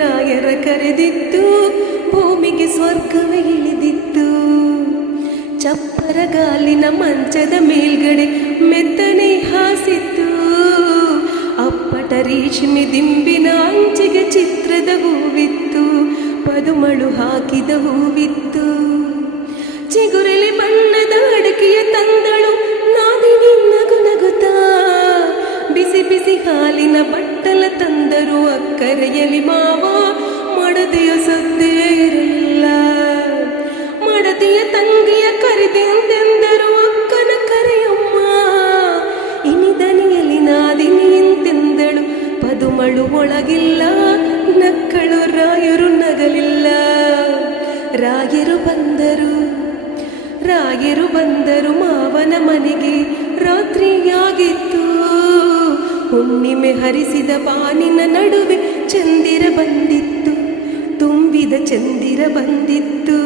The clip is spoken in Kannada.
ರಾಯರ ಕರೆದಿತ್ತು, ಭೂಮಿಗೆ ಸ್ವರ್ಗವೇ ಇಳಿದಿತ್ತು. ಚಪ್ಪರಗಾಲಿನ ಮಂಚದ ಮೇಲ್ಗಡೆ ಮೆತ್ತನೆ ಹಾಸಿತ್ತು, ಅಪ್ಪಟ ರೇಷ್ಮೆ ದಿಂಬಿನ ಅಂಚಿಗೆ ಚಿತ್ರದ ಹೂವಿತ್ತು, ಪದುಮಳು ಹಾಕಿದ ಹೂವಿತ್ತು. ಚಿಗುರೆಲೆ ಬಣ್ಣದ ಅಡಕೆಯ ತಂದಳು ನಾದಿನಿ ನಗುನಗುತ್ತಾ, ಬಿಸಿ ಬಿಸಿ ಹಾಲಿನ ಬಟ್ಟಲ ತಂದರು ಅಕ್ಕರೆಯಲಿ ಮಾವ. ಮಡದಿಯ ಸದ್ದೇ ಇರಲಿಲ್ಲ, ಮಡದಿಯ ತಂಗಿಯ ಕರೆದೆಂದೆಂದರು ಅಕ್ಕನ ಕರೆಯಮ್ಮ. ಇನಿದನಿಯಲ್ಲಿ ನಾದಿನಿ ಎಂತೆಂದಳು ಪದುಮಳು ಒಳಗಿಲ್ಲ, ನಕ್ಕಳು ರಾಯರು ನಗಲಿಲ್ಲ. ರಾಯರು ಬಂದರು ಮಾವನ ಮನೆಗೆ, ರಾತ್ರಿಯಾಗಿತ್ತು. ಹುಣ್ಣಿಮೆ ಹರಿಸಿದ ಬಾನಿನ ನಡುವೆ ಚಂದಿರ ಬಂದಿತ್ತು, ತುಂಬಿದ ಚಂದಿರ ಬಂದಿತ್ತು.